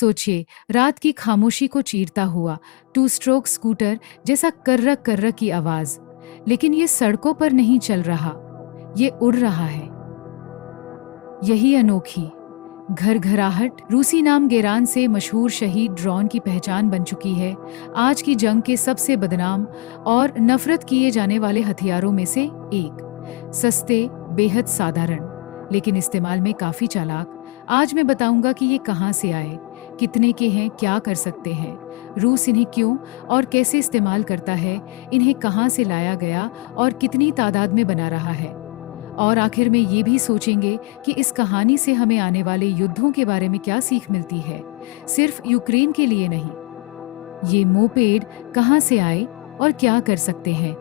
सोचिए, रात की खामोशी को चीरता हुआ टू स्ट्रोक स्कूटर जैसा कर्रक कर्रक की आवाज। लेकिन ये सड़कों पर नहीं चल रहा, ये उड़ रहा है। यही अनोखी घरघराहट रूसी नाम गेरान से मशहूर शहीद ड्रोन की पहचान बन चुकी है। आज की जंग के सबसे बदनाम और नफरत किए जाने वाले हथियारों में से एक। सस्ते, बेहद साधारण, लेकिन इस्तेमाल में काफी चालाक। आज मैं बताऊंगा कि ये कहाँ से आए, कितने के हैं, क्या कर सकते हैं, रूस इन्हें क्यों और कैसे इस्तेमाल करता है, इन्हें कहाँ से लाया गया और कितनी तादाद में बना रहा है। और आखिर में ये भी सोचेंगे कि इस कहानी से हमें आने वाले युद्धों के बारे में क्या सीख मिलती है, सिर्फ यूक्रेन के लिए नहीं। ये मोपेड कहाँ से आए और क्या कर सकते हैं।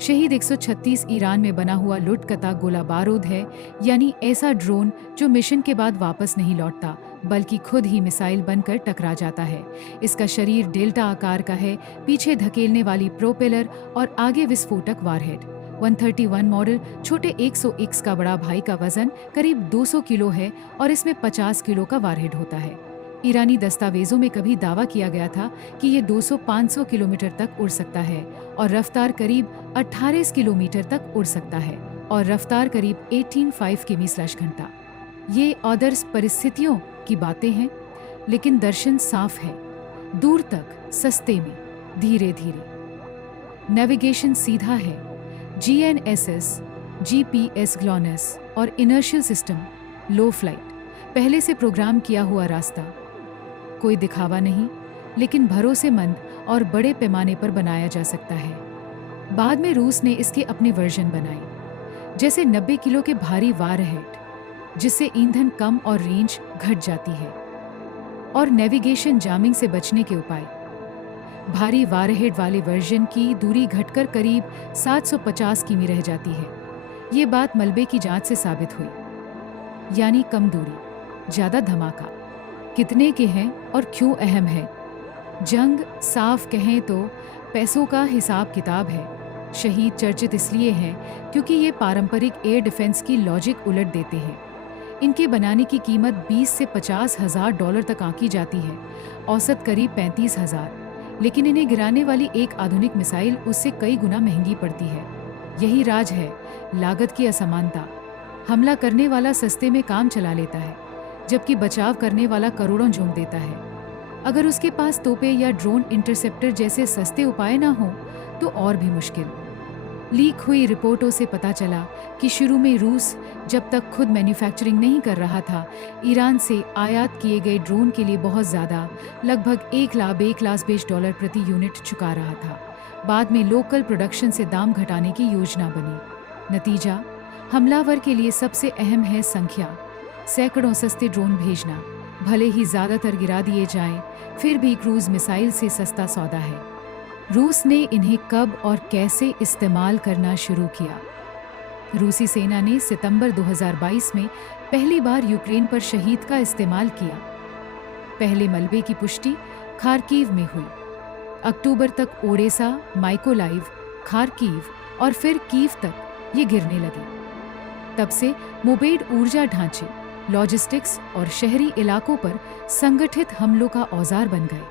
शहीद 136 ईरान में बना हुआ लुटकता गोला बारूद है, यानी ऐसा ड्रोन जो मिशन के बाद वापस नहीं लौटता बल्कि खुद ही मिसाइल बनकर टकरा जाता है। इसका शरीर डेल्टा आकार का है, पीछे धकेलने वाली प्रोपेलर और आगे विस्फोटक वारहेड। 131 मॉडल छोटे 101 का बड़ा भाई का वजन करीब 200 किलो है और इसमें 50 किलो का वारहेड होता है। ईरानी दस्तावेजों में कभी दावा किया गया था कि ये 200-500 किलोमीटर तक उड़ सकता है और रफ्तार करीब 28 किलोमीटर तक उड़ सकता है और रफ्तार करीब 18.5 किमी/घंटा। ये आदर्श परिस्थितियों की बातें हैं, लेकिन दर्शन साफ है। दूर तक, सस्ते में, धीरे धीरे। नेविगेशन सीधा है। GNSS, GPS ग्लोनस और इनर्शियल सिस्टम लो फ्लाइट, पहले से प्रोग्राम किया हुआ रास्ता। कोई दिखावा नहीं, लेकिन भरोसेमंद और बड़े पैमाने पर बनाया जा सकता है। बाद में रूस ने इसके अपने वर्जन बनाए, जैसे 90 किलो के भारी वारहेड, जिससे ईंधन कम और रेंज घट जाती है, और नेविगेशन जामिंग से बचने के उपाय। भारी वारहेड वाले वर्जन की दूरी घटकर करीब 750 किमी रह जाती है। ये बात मलबे की जांच से साबित हुई, यानी कम दूरी, ज्यादा धमाका। कितने के हैं और क्यों अहम है? जंग, साफ कहें तो, पैसों का हिसाब किताब है। शहीद चर्चित इसलिए हैं क्योंकि ये पारंपरिक एयर डिफेंस की लॉजिक उलट देते हैं। इनके बनाने की कीमत 20 से 50 हजार डॉलर तक आंकी जाती है, औसत करीब 35,000। लेकिन इन्हें गिराने वाली एक आधुनिक मिसाइल उससे कई गुना महंगी पड़ती है। यही राज है, लागत की असमानता। हमला करने वाला सस्ते में काम चला लेता है, जबकि बचाव करने वाला करोड़ों झोंक देता है। अगर उसके पास तोपें या ड्रोन इंटरसेप्टर जैसे सस्ते उपाय ना हो तो और भी मुश्किल। लीक हुई रिपोर्टों से पता चला कि शुरू में रूस जब तक खुद मैन्युफैक्चरिंग नहीं कर रहा था, ईरान से आयात किए गए ड्रोन के लिए बहुत ज़्यादा, लगभग $1 लाख प्रति यूनिट चुका रहा था। बाद में लोकल प्रोडक्शन से दाम घटाने की योजना बनी। नतीजा, हमलावर के लिए सबसे अहम है संख्या। सैकड़ों सस्ते ड्रोन भेजना, भले ही ज़्यादातर गिरा दिए जाएं, फिर भी क्रूज मिसाइल से सस्ता सौदा है। रूस ने इन्हें कब और कैसे इस्तेमाल करना शुरू किया? रूसी सेना ने सितंबर 2022 में पहली बार यूक्रेन पर शहीद का इस्तेमाल किया। पहले मलबे की पुष्टि खार्कीव में हुई। अक्टूबर तक ओडेसा, माइकोलाइव, खार्कीव और फिर कीव तक ये गिरने लगे। तब से मोपेड ऊर्जा ढांचे, लॉजिस्टिक्स और शहरी इलाकों पर संगठित हमलों का औजार बन गए।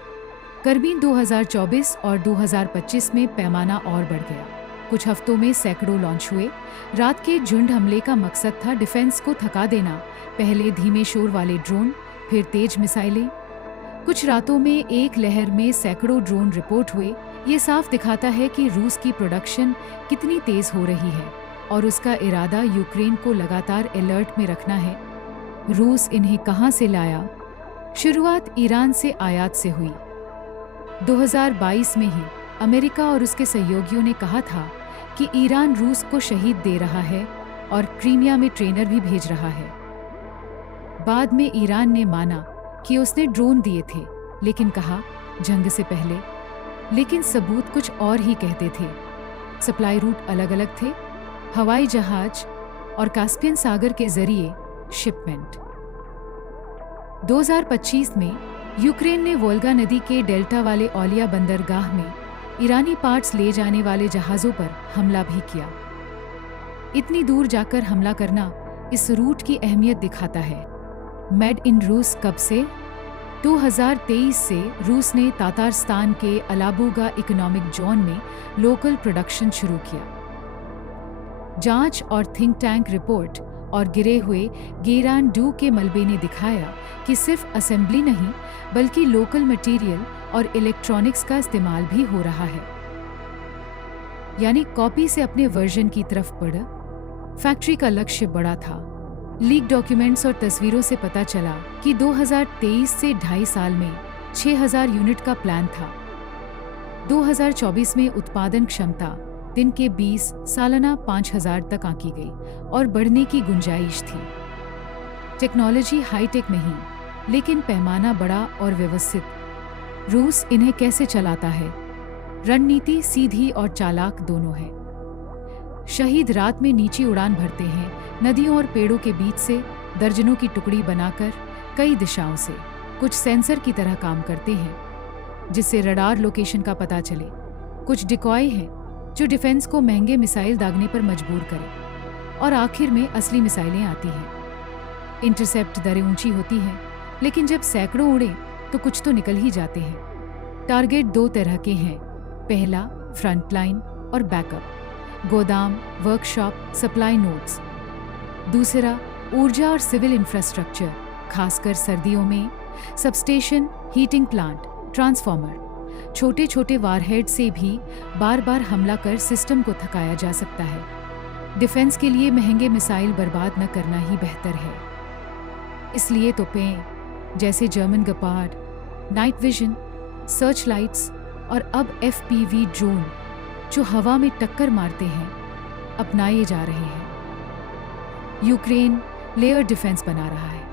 करबीन 2024 और 2025 में पैमाना और बढ़ गया। कुछ हफ्तों में सैकड़ों लॉन्च हुए। रात के झुंड हमले का मकसद था डिफेंस को थका देना। पहले धीमे शोर वाले ड्रोन, फिर तेज मिसाइलें। कुछ रातों में एक लहर में सैकड़ों ड्रोन रिपोर्ट हुए। ये साफ दिखाता है कि रूस की प्रोडक्शन कितनी तेज हो रही है और उसका इरादा यूक्रेन को लगातार अलर्ट में रखना है। रूस इन्हें कहां से लाया? शुरुआत ईरान से आयात से हुई। 2022 में ही अमेरिका और उसके सहयोगियों ने कहा था कि ईरान रूस को शहीद दे रहा है और क्रीमिया में ट्रेनर भी भेज रहा है। बाद में ईरान ने माना कि उसने ड्रोन दिए थे, लेकिन कहा जंग से पहले। लेकिन सबूत कुछ और ही कहते थे। सप्लाई रूट अलग अलग थे, हवाई जहाज और कास्पियन सागर के जरिए शिपमेंट। 2025 में यूक्रेन ने वोल्गा नदी के डेल्टा वाले ओलिया बंदरगाह में ईरानी पार्ट्स ले जाने वाले जहाज़ों पर हमला भी किया। इतनी दूर जाकर हमला करना इस रूट की अहमियत दिखाता है। मेड इन रूस कब से? 2023 से रूस ने तातारस्तान के अलाबुगा इकोनॉमिक जोन में लोकल प्रोडक्शन शुरू किया। जांच और थिंक टैंक रिपोर्ट और गिरे हुए गेरान-डू के मलबे ने दिखाया कि सिर्फ असेंबली नहीं बल्कि लोकल मटेरियल और इलेक्ट्रॉनिक्स का इस्तेमाल भी हो रहा है। यानी कॉपी से अपने वर्जन की तरफ बढ़ा। फैक्ट्री का लक्ष्य बड़ा था। लीक डॉक्यूमेंट्स और तस्वीरों से पता चला कि 2023 से 2.5 साल में 6000 यूनिट का प्लान था। 2024 में उत्पादन क्षमता दिन के 20 सालाना 5000 तक आंकी गई और बढ़ने की गुंजाइश थी। टेक्नोलॉजी हाईटेक नहीं, लेकिन पैमाना बड़ा और व्यवस्थित। रूस इन्हें कैसे चलाता है? रणनीति सीधी और चालाक दोनों है। शहीद रात में नीची उड़ान भरते हैं, नदियों और पेड़ों के बीच से दर्जनों की टुकड़ी बनाकर कई दिशाओं से। कुछ सेंसर की तरह काम करते हैं जिससे रडार लोकेशन का पता चले। कुछ डिकॉय हैं जो डिफेंस को महंगे मिसाइल दागने पर मजबूर करें। और आखिर में असली मिसाइलें आती हैं। इंटरसेप्ट दरें ऊंची होती हैं, लेकिन जब सैकड़ों उड़े तो कुछ तो निकल ही जाते हैं। टारगेट 2 तरह के हैं। पहला फ्रंटलाइन और बैकअप, गोदाम, वर्कशॉप, सप्लाई नोड्स। दूसरा ऊर्जा और सिविल इंफ्रास्ट्रक्चर, खासकर सर्दियों में सबस्टेशन, हीटिंग प्लांट, ट्रांसफार्मर। छोटे छोटे वारहेड से भी बार बार हमला कर सिस्टम को थकाया जा सकता है। डिफेंस के लिए महंगे मिसाइल बर्बाद न करना ही बेहतर है। इसलिए तोपें जैसे German Gepard, night vision, search lights और अब FPV ड्रोन जो हवा में टक्कर मारते हैं अपनाए जा रहे हैं। यूक्रेन लेयर डिफेंस बना रहा है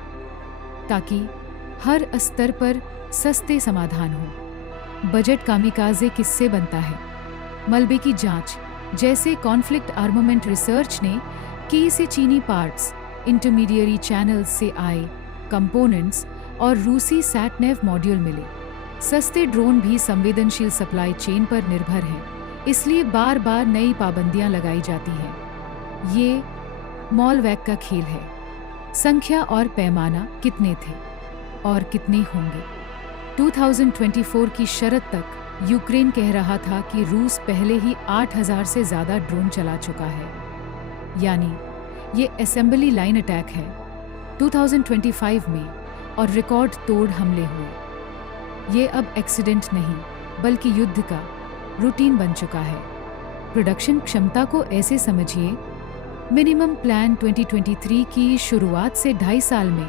ताकि हर स्तर पर सस्ते समाधान हो। बजट कामिकाजे किससे बनता है? मलबे की जांच जैसे कॉन्फ्लिक्ट आर्मामेंट रिसर्च ने की से चीनी पार्ट्स, इंटरमीडियरी चैनल्स से आए कंपोनेंट्स और रूसी सैटनेव मॉड्यूल मिले। सस्ते ड्रोन भी संवेदनशील सप्लाई चेन पर निर्भर हैं, इसलिए बार बार नई पाबंदियां लगाई जाती हैं। ये मॉलवैक का खेल है। संख्या और पैमाना कितने थे और कितने होंगे? 2024 की शरत तक यूक्रेन कह रहा था कि रूस पहले ही 8000 से ज़्यादा ड्रोन चला चुका है। यानी ये असेंबली लाइन अटैक है। 2025 में और रिकॉर्ड तोड़ हमले हुए। ये अब एक्सीडेंट नहीं बल्कि युद्ध का रूटीन बन चुका है। प्रोडक्शन क्षमता को ऐसे समझिए, मिनिमम प्लान 2023 की शुरुआत से 2.5 साल में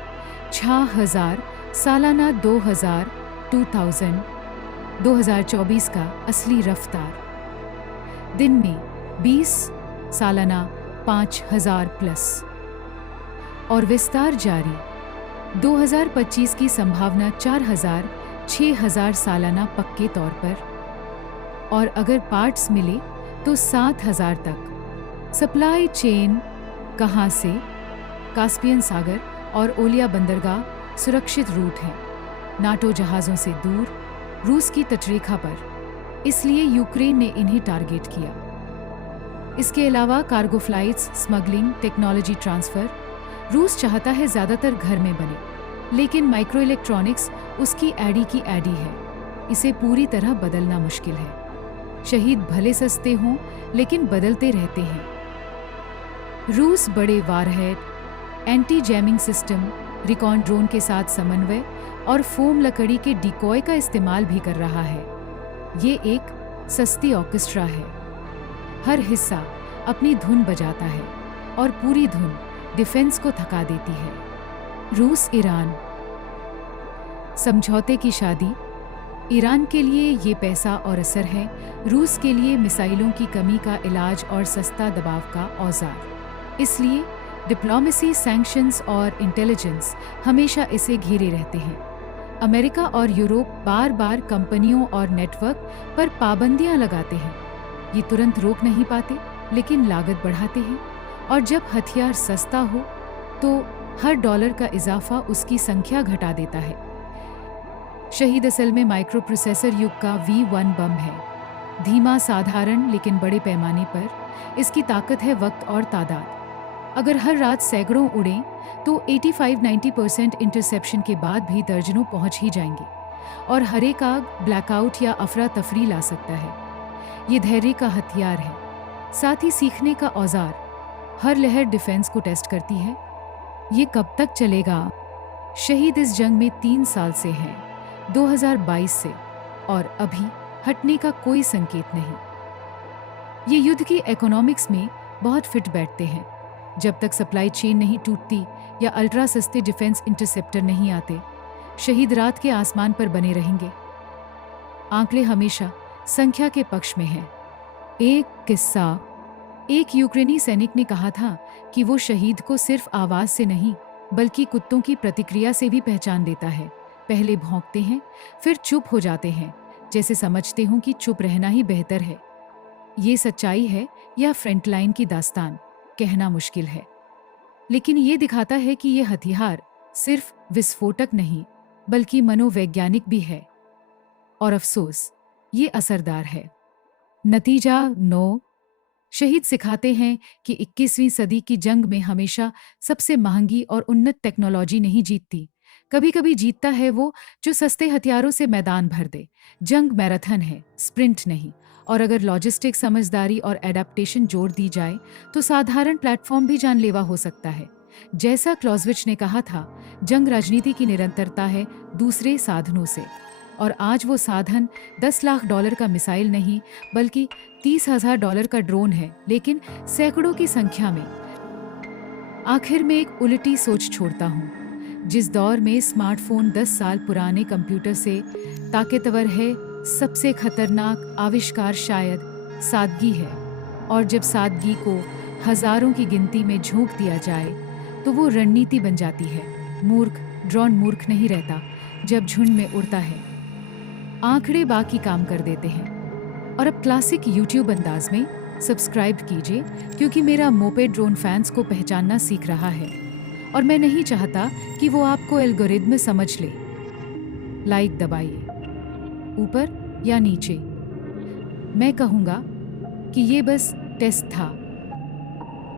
6000 सालाना 2024 का असली रफ्तार। दिन में 20 सालाना 5000 प्लस और विस्तार जारी। 2025 की संभावना 4000 6000 सालाना पक्के तौर पर, और अगर पार्ट्स मिले तो 7000 तक। सप्लाई चेन कहाँ से? कास्पियन सागर और ओलिया बंदरगाह सुरक्षित रूट है, नाटो जहाज़ों से दूर, रूस की तटरेखा पर। इसलिए यूक्रेन ने इन्हें टारगेट किया। इसके अलावा cargo flights, smuggling, technology transfer. रूस चाहता है ज़्यादातर घर में बने, लेकिन माइक्रो इलेक्ट्रॉनिक्स उसकी एडी की एडी है। इसे पूरी तरह बदलना मुश्किल है। शहीद भले सस्ते हों, लेकिन बदलते रहते हैं। रूस बड़े warhead, anti jamming system, recon drone के साथ समन्वय और फोम लकड़ी के डिकॉय का इस्तेमाल भी कर रहा है। ये एक सस्ती ऑर्केस्ट्रा है। हर हिस्सा अपनी धुन बजाता है और पूरी धुन डिफेंस को थका देती है। रूस ईरान समझौते की शादी। ईरान के लिए ये पैसा और असर है, रूस के लिए मिसाइलों की कमी का इलाज और सस्ता दबाव का औजार। इसलिए डिप्लोमेसी, सैंक्शंस और इंटेलिजेंस हमेशा इसे घेरे रहते हैं। अमेरिका और यूरोप बार बार कंपनियों और नेटवर्क पर पाबंदियां लगाते हैं। ये तुरंत रोक नहीं पाते, लेकिन लागत बढ़ाते हैं, और जब हथियार सस्ता हो तो हर डॉलर का इजाफा उसकी संख्या घटा देता है। शहीद असल में माइक्रो प्रोसेसर युग का V1 बम है। धीमा, साधारण, लेकिन बड़े पैमाने पर। इसकी ताकत है वक्त और तादाद। अगर हर रात सैकड़ों उड़ें तो 85-90% इंटरसेप्शन के बाद भी दर्जनों पहुंच ही जाएंगे और हर एक आग ब्लैकआउट या अफरा तफरी ला सकता है। ये धैर्य का हथियार है, साथ ही सीखने का औजार। हर लहर डिफेंस को टेस्ट करती है। ये कब तक चलेगा? शहीद इस जंग में 3 साल से हैं, 2022 से, और अभी हटने का कोई संकेत नहीं। ये युद्ध की इकोनॉमिक्स में बहुत फिट बैठते हैं। जब तक सप्लाई चेन नहीं टूटती या अल्ट्रा सस्ते डिफेंस इंटरसेप्टर नहीं आते, शहीद रात के आसमान पर बने रहेंगे। आंकड़े हमेशा संख्या के पक्ष में हैं। एक किस्सा, एक यूक्रेनी सैनिक ने कहा था कि वो शहीद को सिर्फ आवाज से नहीं बल्कि कुत्तों की प्रतिक्रिया से भी पहचान लेता है। पहले भौंकते हैं, फिर चुप हो जाते हैं, जैसे समझते हों कि चुप रहना ही बेहतर है। ये सच्चाई है या फ्रंटलाइन की दास्तान, कहना मुश्किल है। लेकिन ये दिखाता है कि ये हथियार सिर्फ विस्फोटक नहीं बल्कि मनोवैज्ञानिक भी है, और अफसोस ये असरदार है। नतीजा 9। शहीद सिखाते हैं कि 21वीं सदी की जंग में हमेशा सबसे महंगी और उन्नत टेक्नोलॉजी नहीं जीतती। कभी कभी जीतता है वो जो सस्ते हथियारों से मैदान भर दे। जंग मैराथन है, स्प्रिंट नहीं। और अगर लॉजिस्टिक समझदारी और एडाप्टेशन जोड़ दी जाए तो साधारण प्लेटफॉर्म भी जानलेवा हो सकता है। जैसा क्लॉजविच ने कहा था, जंग राजनीति की निरंतरता है दूसरे साधनों से। और आज वो साधन $10 लाख का मिसाइल नहीं बल्कि $30,000 का ड्रोन है, लेकिन सैकड़ों की संख्या में। आखिर में एक उल्टी सोच छोड़ता हूँ। जिस दौर में स्मार्टफोन 10 साल पुराने कंप्यूटर से ताकतवर है, सबसे खतरनाक आविष्कार शायद सादगी है। और जब सादगी को हजारों की गिनती में झोंक दिया जाए तो वो रणनीति बन जाती है। ड्रोन मूर्ख नहीं रहता जब झुंड में उड़ता है। आंकड़े बाकी काम कर देते हैं। और अब क्लासिक यूट्यूब अंदाज में सब्सक्राइब कीजिए, क्योंकि मेरा मोपेड ड्रोन फैंस को पहचानना सीख रहा है और मैं नहीं चाहता कि वो आपको एल्गोरिदम समझ ले। लाइक दबाइए, ऊपर या नीचे। मैं कहूँगा कि ये बस टेस्ट था।